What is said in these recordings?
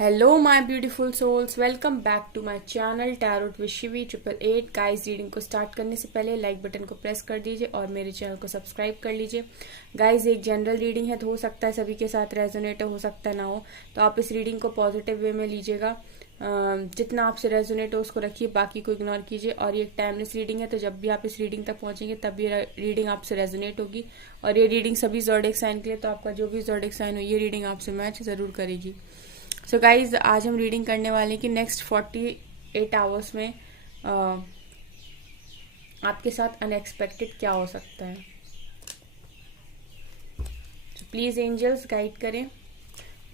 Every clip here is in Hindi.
Hello my beautiful souls, welcome back to my channel tarot with Shivi 888। Guys, reading को स्टार्ट करने से पहले लाइक बटन को प्रेस कर दीजिए और मेरे चैनल को सब्सक्राइब कर लीजिए। गाइस, एक जनरल रीडिंग है तो हो सकता है सभी के साथ रेजोनेट हो सकता है ना हो, तो आप इस रीडिंग को पॉजिटिव वे में लीजिएगा। जितना आपसे रेजोनेट हो उसको रखिए, बाकी को इग्नोर कीजिए। और ये टाइमलेस रीडिंग है, तो जब भी आप इस रीडिंग तक पहुंचेंगे तब ये रीडिंग आपसे रेजोनेट होगी। और ये रीडिंग सभी ज़ोडिएक साइन के लिए, तो आपका जो भी ज़ोडिएक साइन हो ये रीडिंग आपसे मैच जरूर करेगी। सो गाइज, आज हम रीडिंग करने वाले हैं कि नेक्स्ट 48 आवर्स में आपके साथ अनएक्सपेक्टेड क्या हो सकता है। तो प्लीज एंजल्स गाइड करें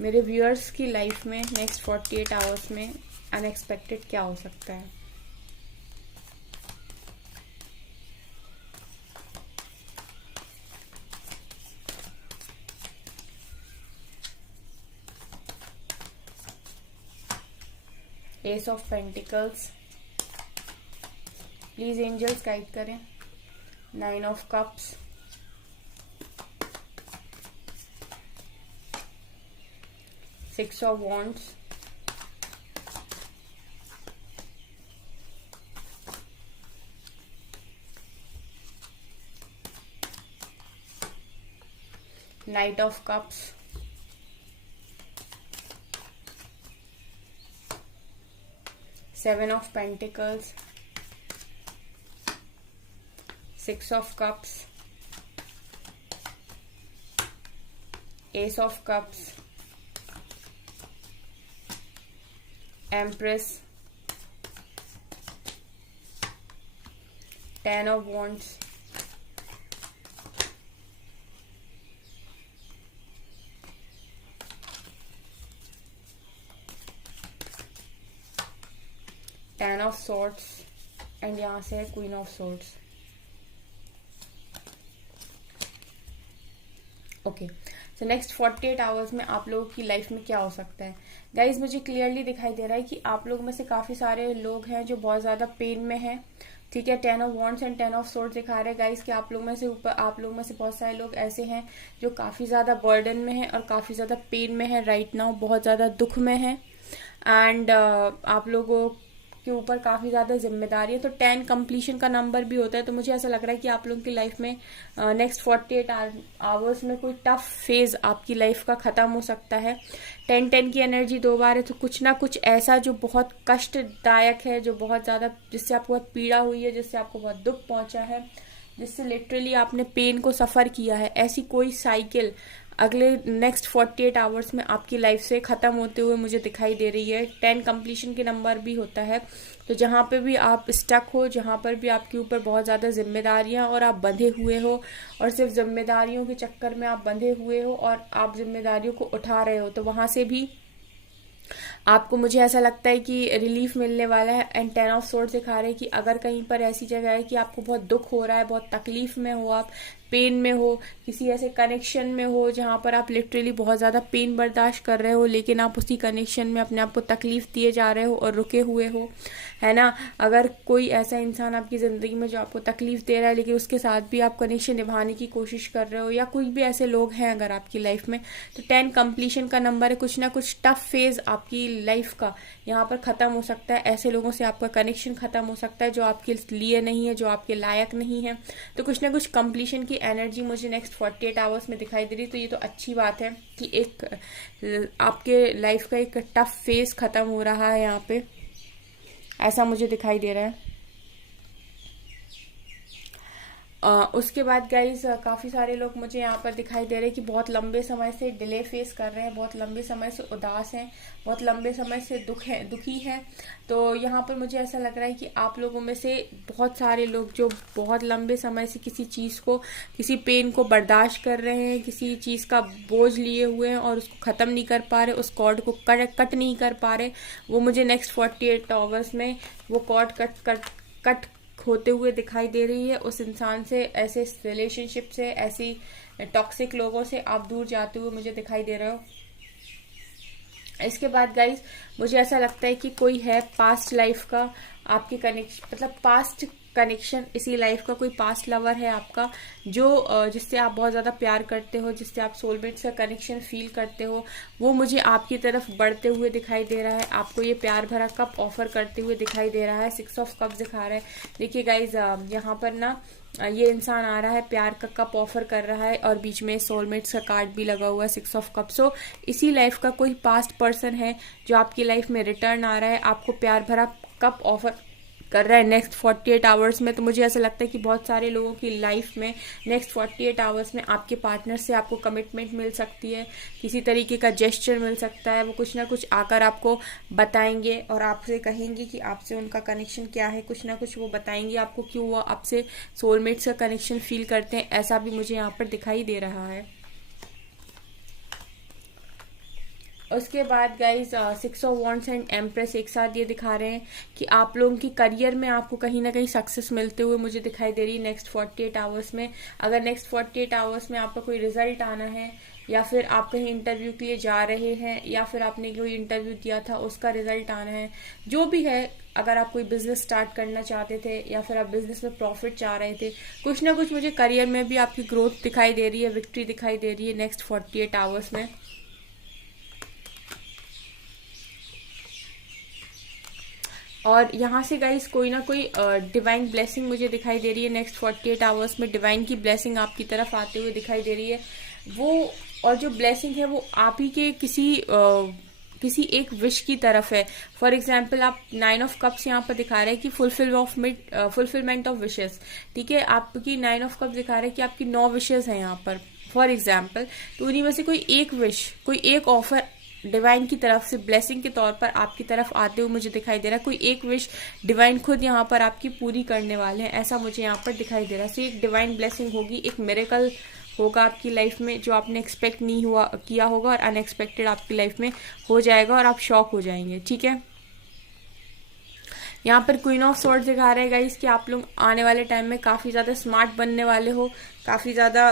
मेरे व्यूअर्स की लाइफ में नेक्स्ट 48 आवर्स में अनएक्सपेक्टेड क्या हो सकता है। Ace of pentacles, please angels guide करें। 9 of cups, 6 of wands, 9 of cups, 7 of Pentacles, 6 of Cups, Ace of Cups, Empress, 10 of Wands, Ten of Swords and यहाँ से है queen of swords. Okay, so next 48 hours में आप लोगों की लाइफ में क्या हो सकता है। गाइज, मुझे क्लियरली दिखाई दे रहा है कि आप लोग में से काफी सारे लोग हैं जो बहुत ज्यादा पेन में हैं। ठीक है, 10 of wands and 10 of swords दिखा रहे हैं गाइज कि आप लोग में से बहुत सारे लोग ऐसे हैं जो काफी ज्यादा बर्डन में हैं और काफी ज्यादा पेन में है राइट नाउ, बहुत ज्यादा दुख में है। एंड आप लोगों के ऊपर काफी ज्यादा जिम्मेदारी है। तो 10 कंप्लीशन का नंबर भी होता है, तो मुझे ऐसा लग रहा है कि आप लोगों की लाइफ में नेक्स्ट 48 आवर्स में कोई टफ फेज आपकी लाइफ का खत्म हो सकता है। 10-10 की एनर्जी 2 बार है, तो कुछ ना कुछ ऐसा जो बहुत कष्टदायक है, जो बहुत ज्यादा, जिससे आपको बहुत पीड़ा हुई है, जिससे आपको बहुत दुख पहुंचा है, जिससे लिटरली आपने पेन को सफर किया है, ऐसी कोई साइकिल अगले नेक्स्ट 48 आवर्स में आपकी लाइफ से खत्म होते हुए मुझे दिखाई दे रही है। 10 कंप्लीशन के नंबर भी होता है, तो जहां पे भी आप स्टक हो, जहां पर भी आपके ऊपर बहुत ज्यादा जिम्मेदारियां और आप बंधे हुए हो और सिर्फ जिम्मेदारियों के चक्कर में आप बंधे हुए हो और आप जिम्मेदारियों को उठा रहे हो, तो वहां से भी आपको, मुझे ऐसा लगता है कि रिलीफ मिलने वाला है। एंड 10 ऑफ सोर्ड्स दिखा रहे हैं कि अगर कहीं पर ऐसी जगह है कि आपको बहुत दुख हो रहा है, बहुत तकलीफ में हो, आप पेन में हो, किसी ऐसे कनेक्शन में हो जहां पर आप लिटरली बहुत ज्यादा पेन बर्दाश्त कर रहे हो, लेकिन आप उसी कनेक्शन में अपने आप को तकलीफ दिए जा रहे हो और रुके हुए हो, है ना। अगर कोई ऐसा इंसान आपकी जिंदगी में जो आपको तकलीफ दे रहा है लेकिन उसके साथ भी आप कनेक्शन निभाने की कोशिश कर रहे हो, या कोई भी ऐसे लोग हैं अगर आपकी लाइफ में, तो 10 कंप्लीशन का नंबर है। कुछ ना कुछ टफ फेज आपकी लाइफ का यहाँ पर खत्म हो सकता है। ऐसे लोगों से आपका कनेक्शन खत्म हो सकता है जो आपके लिए नहीं है, जो आपके लायक नहीं है। तो कुछ ना कुछ कंप्लीशन की एनर्जी मुझे नेक्स्ट 48 आवर्स में दिखाई दे रही। तो ये तो अच्छी बात है कि एक आपके लाइफ का एक टफ फेज खत्म हो रहा है यहाँ पे, ऐसा मुझे दिखाई दे रहा है। उसके बाद गाइज, काफी सारे लोग मुझे यहाँ पर दिखाई दे रहे हैं कि बहुत लंबे समय से डिले फेस कर रहे हैं, बहुत लंबे समय से उदास हैं, बहुत लंबे समय से दुखी हैं। तो यहाँ पर मुझे ऐसा लग रहा है कि आप लोगों में से बहुत सारे लोग जो बहुत लंबे समय से किसी चीज को, किसी पेन को बर्दाश्त कर रहे हैं, किसी चीज का बोझ लिए हुए हैं और उसको खत्म नहीं कर पा रहे, उस कॉर्ड को कट नहीं कर पा रहे, वो मुझे नेक्स्ट 48 आवर्स में वो कॉर्ड कट होते हुए दिखाई दे रही है। उस इंसान से, ऐसे रिलेशनशिप से, ऐसी टॉक्सिक लोगों से आप दूर जाते हुए मुझे दिखाई दे रहे हो। इसके बाद गाइज, मुझे ऐसा लगता है कि कोई है पास्ट लाइफ का आपके कनेक्शन, मतलब पास्ट कनेक्शन, इसी लाइफ का कोई पास्ट लवर है आपका, जो जिससे आप बहुत ज़्यादा प्यार करते हो, जिससे आप सोलमेट्स का कनेक्शन फील करते हो, वो मुझे आपकी तरफ बढ़ते हुए दिखाई दे रहा है, आपको ये प्यार भरा कप ऑफर करते हुए दिखाई दे रहा है। 6 ऑफ कप दिखा रहा है। देखिए गाइज, यहाँ पर ना ये इंसान आ रहा है, प्यार का कप ऑफर कर रहा है और बीच में सोलमेट्स का कार्ड भी लगा हुआ है, 6 ऑफ कप। सो इसी लाइफ का कोई पास्ट पर्सन है जो आपकी लाइफ में रिटर्न आ रहा है, आपको प्यार भरा कप ऑफर कर रहा है नेक्स्ट 48 आवर्स में। तो मुझे ऐसा लगता है कि बहुत सारे लोगों की लाइफ में नेक्स्ट 48 आवर्स में आपके पार्टनर से आपको कमिटमेंट मिल सकती है, किसी तरीके का जेस्चर मिल सकता है। वो कुछ ना कुछ आकर आपको बताएंगे और आपसे कहेंगे कि आपसे उनका कनेक्शन क्या है, कुछ ना कुछ वो बताएंगे आपको क्यों वो आपसे सोलमेट्स का कनेक्शन फील करते हैं। ऐसा भी मुझे यहाँ पर दिखाई दे रहा है। उसके बाद guys 6 of wands and empress एक साथ ये दिखा रहे हैं कि आप लोगों की करियर में आपको कहीं ना कहीं सक्सेस मिलते हुए मुझे दिखाई दे रही है नेक्स्ट 48 आवर्स में। अगर नेक्स्ट 48 आवर्स में आपका कोई रिजल्ट आना है, या फिर आप कहीं इंटरव्यू के लिए जा रहे हैं, या फिर आपने कोई इंटरव्यू दिया था उसका रिजल्ट आना है, जो भी है, अगर आप कोई बिजनेस स्टार्ट करना चाहते थे या फिर आप बिजनेस में प्रॉफिट चाह रहे थे, कुछ ना कुछ मुझे करियर में भी आपकी ग्रोथ दिखाई दे रही है, विक्ट्री दिखाई दे रही है नेक्स्ट 48 आवर्स में। और यहाँ से गाइस कोई ना कोई डिवाइन ब्लेसिंग मुझे दिखाई दे रही है नेक्स्ट 48 आवर्स में। डिवाइन की ब्लेसिंग आपकी तरफ आते हुए दिखाई दे रही है वो, और जो ब्लेसिंग है वो आप ही के किसी एक विश की तरफ है। फॉर एग्जाम्पल आप 9 ऑफ कप्स यहाँ पर दिखा रहे हैं कि फुलफिलमेंट ऑफ विशेस। ठीक है, आपकी 9 ऑफ कप्स दिखा रहे हैं कि आपकी 9 विशेस हैं यहाँ पर फॉर एग्जाम्पल। तो उन्हीं में से कोई एक विश, कोई एक ऑफर डिवाइन की तरफ से ब्लेसिंग के तौर पर आपकी तरफ आते हुए मुझे दिखाई दे रहा है। कोई एक विश डिवाइन खुद यहाँ पर आपकी पूरी करने वाले हैं, ऐसा मुझे यहाँ पर दिखाई दे रहा है। सो एक डिवाइन ब्लेसिंग होगी, एक मिरेकल होगा आपकी लाइफ में जो आपने एक्सपेक्ट नहीं किया होगा, और अनएक्सपेक्टेड आपकी लाइफ में हो जाएगा और आप शॉक हो जाएंगे। ठीक है, यहाँ पर क्वीन ऑफ स्वॉर्ड्स दिखा रहे हैं गाइस कि आप लोग आने वाले टाइम में काफ़ी ज़्यादा स्मार्ट बनने वाले हो, काफ़ी ज़्यादा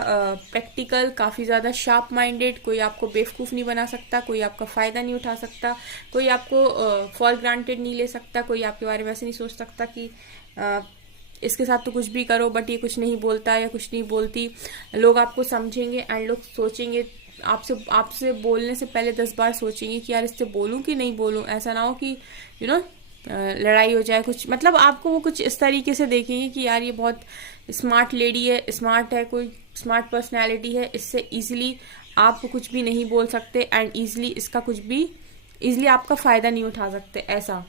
प्रैक्टिकल, काफ़ी ज़्यादा शार्प माइंडेड। कोई आपको बेवकूफ़ नहीं बना सकता, कोई आपका फ़ायदा नहीं उठा सकता, कोई आपको फॉर ग्रांटेड नहीं ले सकता, कोई आपके बारे में ऐसे नहीं सोच सकता कि इसके साथ तो कुछ भी करो बट ये कुछ नहीं बोलता या कुछ नहीं बोलती। लोग आपको समझेंगे एंड लोग सोचेंगे, आपसे बोलने से पहले 10 बार सोचेंगे कि यार इससे बोलूं कि नहीं बोलूं। ऐसा ना हो कि लड़ाई हो जाए कुछ, मतलब आपको वो कुछ इस तरीके से देखेंगे कि यार ये बहुत स्मार्ट लेडी है, स्मार्ट है, कोई स्मार्ट पर्सनैलिटी है, इससे इजीली आप कुछ भी नहीं बोल सकते एंड इजीली आपका फायदा नहीं उठा सकते। ऐसा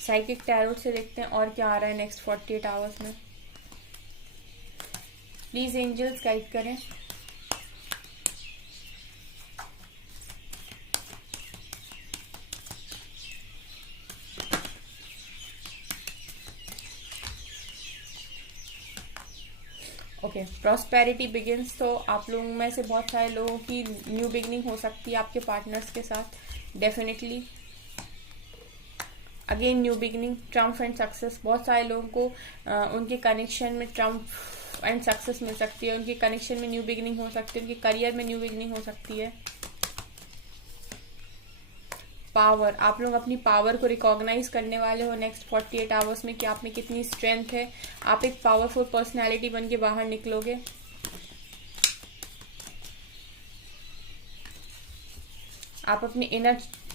साइकिक टैरोट से देखते हैं और क्या आ रहा है नेक्स्ट 48 आवर्स में। प्लीज एंजल्स गाइड करें। Okay, prosperity begins. तो आप लोगों में से बहुत सारे लोगों की न्यू बिगिनिंग हो सकती है आपके पार्टनर्स के साथ, definitely. Again new beginning, Trump and success. बहुत सारे लोगों को उनके कनेक्शन में ट्रम्प एंड सक्सेस मिल सकती है, उनके कनेक्शन में न्यू बिगिनिंग हो सकती है, उनके करियर में न्यू बिगिनिंग हो सकती है। पावर, आप लोग अपनी पावर को रिकॉग्नाइज करने वाले हो नेक्स्ट 48 आवर्स में कि आप में कितनी स्ट्रेंथ है। आप एक पावरफुल पर्सनैलिटी बन के बाहर निकलोगे। आप अपनी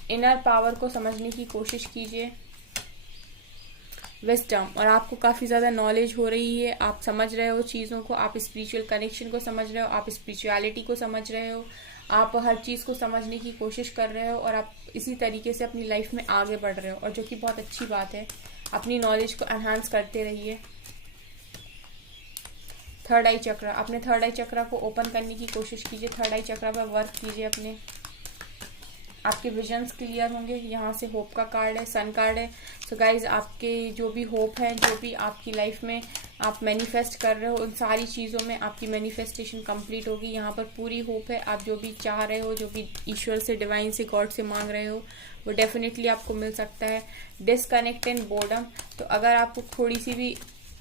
इनर पावर को समझने की कोशिश कीजिए। विजडम, और आपको काफ़ी ज़्यादा नॉलेज हो रही है, आप समझ रहे हो चीज़ों को, आप स्पिरिचुअल कनेक्शन को समझ रहे हो, आप स्पिरिचुअलिटी को समझ रहे हो, आप हर चीज़ को समझने की कोशिश कर रहे हो और आप इसी तरीके से अपनी लाइफ में आगे बढ़ रहे हो, और जो कि बहुत अच्छी बात है। अपनी नॉलेज को एनहांस करते रहिए। थर्ड आई चक्र, अपने थर्ड आई चक्र को ओपन करने की कोशिश कीजिए, थर्ड आई चक्र पर वर्क कीजिए अपने, आपके विजन्स क्लियर होंगे। यहाँ से होप का कार्ड है, सन कार्ड है। सो गाइज, आपके जो भी होप है, जो भी आपकी लाइफ में आप मैनिफेस्ट कर रहे हो, उन सारी चीज़ों में आपकी मैनिफेस्टेशन कंप्लीट होगी। यहाँ पर पूरी होप है। आप जो भी चाह रहे हो, जो भी ईश्वर से, डिवाइन से, गॉड से मांग रहे हो, वो डेफिनेटली आपको मिल सकता है। डिसकनेक्ट एंड बोर्डम, तो अगर आपको थोड़ी सी भी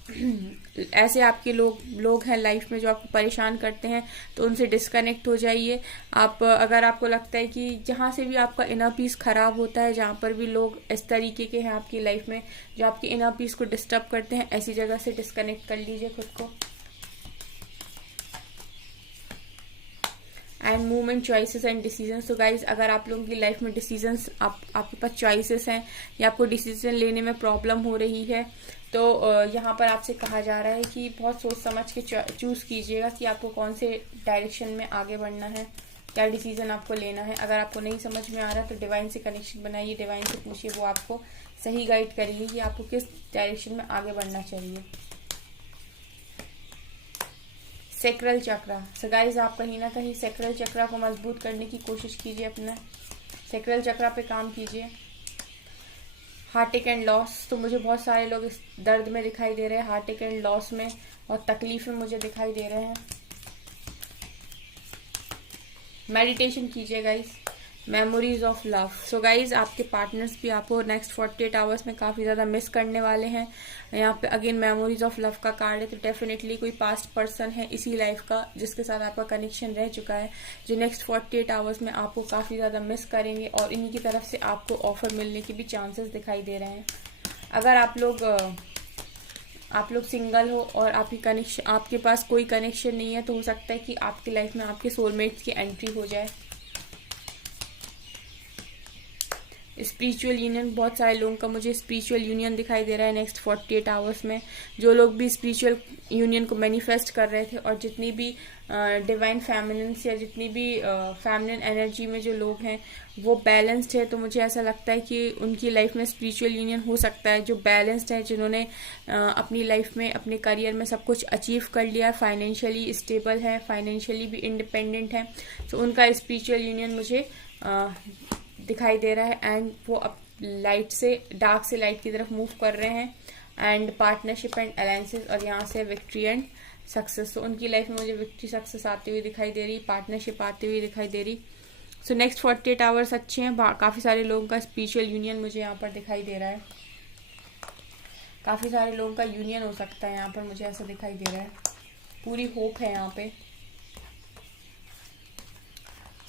ऐसे आपके लोग हैं लाइफ में जो आपको परेशान करते हैं, तो उनसे डिस्कनेक्ट हो जाइए। आप अगर आपको लगता है कि जहाँ से भी आपका इनर पीस खराब होता है, जहाँ पर भी लोग इस तरीके के हैं आपकी लाइफ में जो आपके इनर पीस को डिस्टर्ब करते हैं, ऐसी जगह से डिस्कनेक्ट कर लीजिए खुद को। And movement, choices and decision. तो गाइज, अगर आप लोगों की लाइफ में डिसीजंस, आपके पास चॉइसेस हैं या आपको डिसीजन लेने में प्रॉब्लम हो रही है, तो यहाँ पर आपसे कहा जा रहा है कि बहुत सोच समझ के चूज कीजिएगा कि आपको कौन से डायरेक्शन में आगे बढ़ना है, क्या डिसीजन आपको लेना है। अगर आपको नहीं समझ में आ रहा तो डिवाइन से कनेक्शन बनाइए, डिवाइन से पूछिए, वो आपको सही गाइड करेंगे कि आपको किस डायरेक्शन में आगे बढ़ना चाहिए। सेक्रल चक्रा। सो गाइज, आप कहीं ना कहीं सेक्रल चक्रा को मजबूत करने की कोशिश कीजिए, अपना सेक्रल चक्रा पे काम कीजिए। Heartect and loss. तो मुझे बहुत सारे लोग इस दर्द में दिखाई दे रहे हैं, हार्टेक एंड लॉस में और तकलीफ में मुझे दिखाई दे रहे हैं। मेडिटेशन कीजिए guys. Memories of love. So guys, आपके पार्टनर्स भी आपको नेक्स्ट 48 आवर्स में काफ़ी ज़्यादा मिस करने वाले हैं। यहाँ पे अगेन मेमोरीज ऑफ लव का कार्ड है, तो डेफिनेटली कोई पास्ट पर्सन है इसी लाइफ का जिसके साथ आपका कनेक्शन रह चुका है, जो नेक्स्ट 48 आवर्स में आपको काफ़ी ज़्यादा मिस करेंगे और इन्हीं की तरफ से आपको ऑफर मिलने के भी चांसेस दिखाई दे रहे हैं। अगर आप लोग सिंगल हो और आपके पास कोई कनेक्शन नहीं है, तो हो सकता है कि आपकी लाइफ में आपके सोलमेट्स की एंट्री हो जाए। स्पिरिचुअल यूनियन, बहुत सारे लोगों का मुझे स्पिरिचुअल यूनियन दिखाई दे रहा है नेक्स्ट 48 आवर्स में। जो लोग भी स्पिरिचुअल यूनियन को मैनिफेस्ट कर रहे थे और जितनी भी डिवाइन फेमिनिन्स या जितनी भी फेमिनिन एनर्जी में जो लोग हैं वो बैलेंस्ड है, तो मुझे ऐसा लगता है कि उनकी लाइफ में स्पिरिचुअल यूनियन हो सकता है। जो बैलेंस्ड है, जिन्होंने अपनी लाइफ में, अपने करियर में सब कुछ अचीव कर लिया, फाइनेंशियली स्टेबल है, फाइनेंशियली भी इंडिपेंडेंट है, तो उनका स्पिरिचुअल यूनियन मुझे दिखाई दे रहा है। एंड वो अब लाइट से डार्क से लाइट की तरफ मूव कर रहे हैं। एंड पार्टनरशिप एंड अलायंसेस, और यहाँ से विक्ट्री एंड सक्सेस। तो उनकी लाइफ में मुझे विक्ट्री सक्सेस आती हुई दिखाई दे रही, पार्टनरशिप आती हुई दिखाई दे रही। सो नेक्स्ट 48 आवर्स अच्छे हैं। काफ़ी सारे लोगों का स्पिरिचुअल यूनियन मुझे यहाँ पर दिखाई दे रहा है, काफ़ी सारे लोगों का यूनियन हो सकता है यहाँ पर, मुझे ऐसा दिखाई दे रहा है। पूरी होप है यहाँ पे,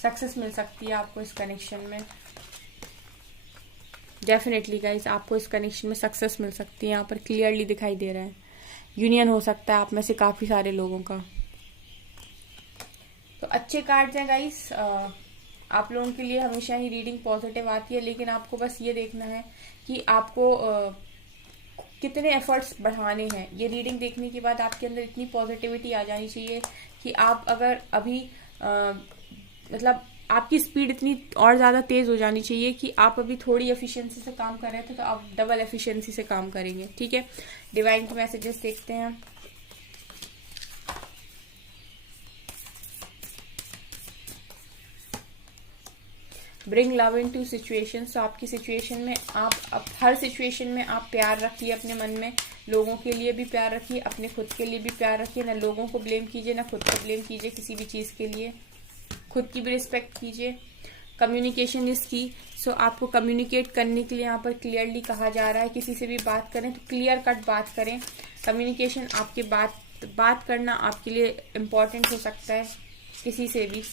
सक्सेस मिल सकती है आपको इस कनेक्शन में। डेफिनेटली गाइज, आपको इस कनेक्शन में सक्सेस मिल सकती है, यहाँ पर क्लियरली दिखाई दे रहा है। यूनियन हो सकता है आप में से काफ़ी सारे लोगों का। तो अच्छे कार्ड्स हैं गाइज। आप लोगों के लिए हमेशा ही रीडिंग पॉजिटिव आती है, लेकिन आपको बस ये देखना है कि आपको कितने एफर्ट्स बढ़ाने हैं। ये रीडिंग देखने के बाद आपके अंदर इतनी पॉजिटिविटी आ जानी चाहिए कि आप अगर अभी मतलब आपकी स्पीड इतनी और ज़्यादा तेज़ हो जानी चाहिए कि आप अभी थोड़ी एफिशिएंसी से काम कर रहे थे तो आप डबल एफिशिएंसी से काम करेंगे। ठीक है, डिवाइन के मैसेजेस देखते हैं। Bring love into situation. तो आपकी सिचुएशन में आप हर सिचुएशन में आप प्यार रखिए अपने मन में, लोगों के लिए भी प्यार रखिए, अपने खुद के लिए भी प्यार रखिए। ना लोगों को ब्लेम कीजिए, ना खुद को ब्लेम कीजिए किसी भी चीज़ के लिए। खुद की भी रिस्पेक्ट कीजिए। कम्युनिकेशन इज की। सो आपको कम्युनिकेट करने के लिए यहाँ पर क्लियरली कहा जा रहा है, किसी से भी बात करें तो क्लियर कट बात करें। कम्युनिकेशन, आपके बात करना आपके लिए इम्पॉर्टेंट हो सकता है किसी से भी।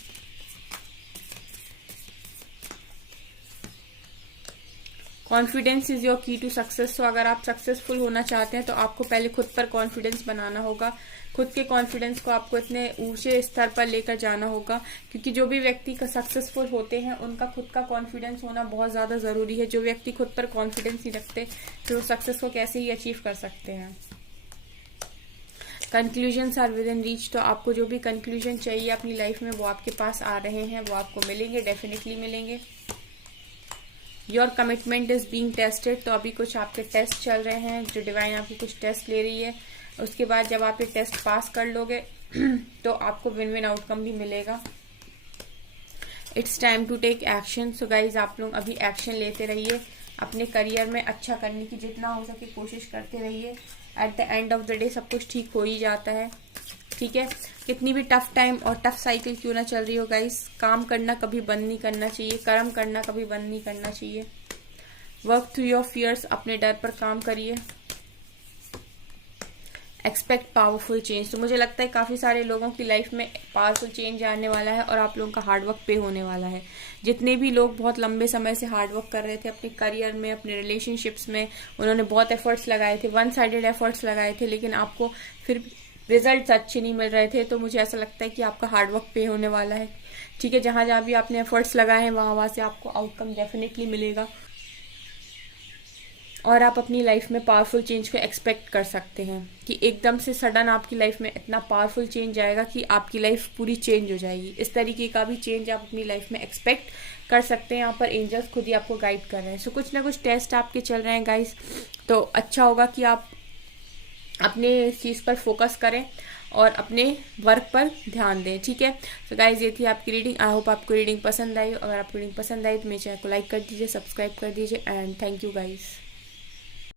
कॉन्फिडेंस इज योर की टू सक्सेस। तो अगर आप सक्सेसफुल होना चाहते हैं तो आपको पहले खुद पर कॉन्फिडेंस बनाना होगा। खुद के कॉन्फिडेंस को आपको इतने ऊंचे स्तर पर लेकर जाना होगा, क्योंकि जो भी व्यक्ति का सक्सेसफुल होते हैं उनका खुद का कॉन्फिडेंस होना बहुत ज़्यादा ज़रूरी है। जो व्यक्ति खुद पर कॉन्फिडेंस नहीं रखते तो सक्सेस को कैसे ही अचीव कर सकते हैं। Conclusions are within reach. तो आपको जो भी कंक्लूजन चाहिए अपनी लाइफ में वो आपके पास आ रहे हैं, वो आपको मिलेंगे, डेफिनेटली मिलेंगे। Your commitment is being tested. तो अभी कुछ आपके टेस्ट चल रहे हैं, जो डिवाइन आपके कुछ टेस्ट ले रही है। उसके बाद जब आप ये टेस्ट पास कर लोगे तो आपको विन विन आउटकम भी मिलेगा। It's time to take action. So guys, आप लोग अभी एक्शन लेते रहिए, अपने करियर में अच्छा करने की जितना हो सके कोशिश करते रहिए। At the end of the day सब कुछ ठीक हो ही जाता है। ठीक है, कितनी भी टफ टाइम और टफ साइकिल क्यों ना चल रही हो गाइज, काम करना कभी बंद नहीं करना चाहिए, कर्म करना कभी बंद नहीं करना चाहिए। Work through your fears. अपने डर पर काम करिए। Expect powerful change. तो मुझे लगता है काफ़ी सारे लोगों की लाइफ में पावरफुल चेंज आने वाला है और आप लोगों का हार्डवर्क पे होने वाला है। जितने भी लोग बहुत लंबे समय से हार्डवर्क कर रहे थे अपने करियर में, अपने रिलेशनशिप्स में, उन्होंने बहुत एफर्ट्स लगाए थे, वन साइडेड एफर्ट्स लगाए थे, लेकिन आपको फिर रिजल्ट्स अच्छे नहीं मिल रहे थे, तो मुझे ऐसा लगता है कि आपका हार्डवर्क पे होने वाला है। ठीक है, जहाँ जहाँ भी आपने एफर्ट्स लगाए हैं वहाँ से आपको आउटकम डेफिनेटली मिलेगा और आप अपनी लाइफ में पावरफुल चेंज को एक्सपेक्ट कर सकते हैं कि एकदम से सडन आपकी लाइफ में इतना पावरफुल चेंज आएगा कि आपकी लाइफ पूरी चेंज हो जाएगी। इस तरीके का भी चेंज आप अपनी लाइफ में एक्सपेक्ट कर सकते हैं। यहाँ पर एंजल्स खुद ही आपको गाइड कर रहे हैं। सो कुछ ना कुछ टेस्ट आपके चल रहे हैं गाइस, तो अच्छा होगा कि आप अपने इस चीज़ पर फोकस करें और अपने वर्क पर ध्यान दें। ठीक है, तो गाइज ये थी आपकी रीडिंग। आई होप आपको रीडिंग पसंद आई। अगर आपको रीडिंग पसंद आई तो मेरे चैनल को लाइक कर दीजिए, सब्सक्राइब कर दीजिए एंड थैंक यू गाइज।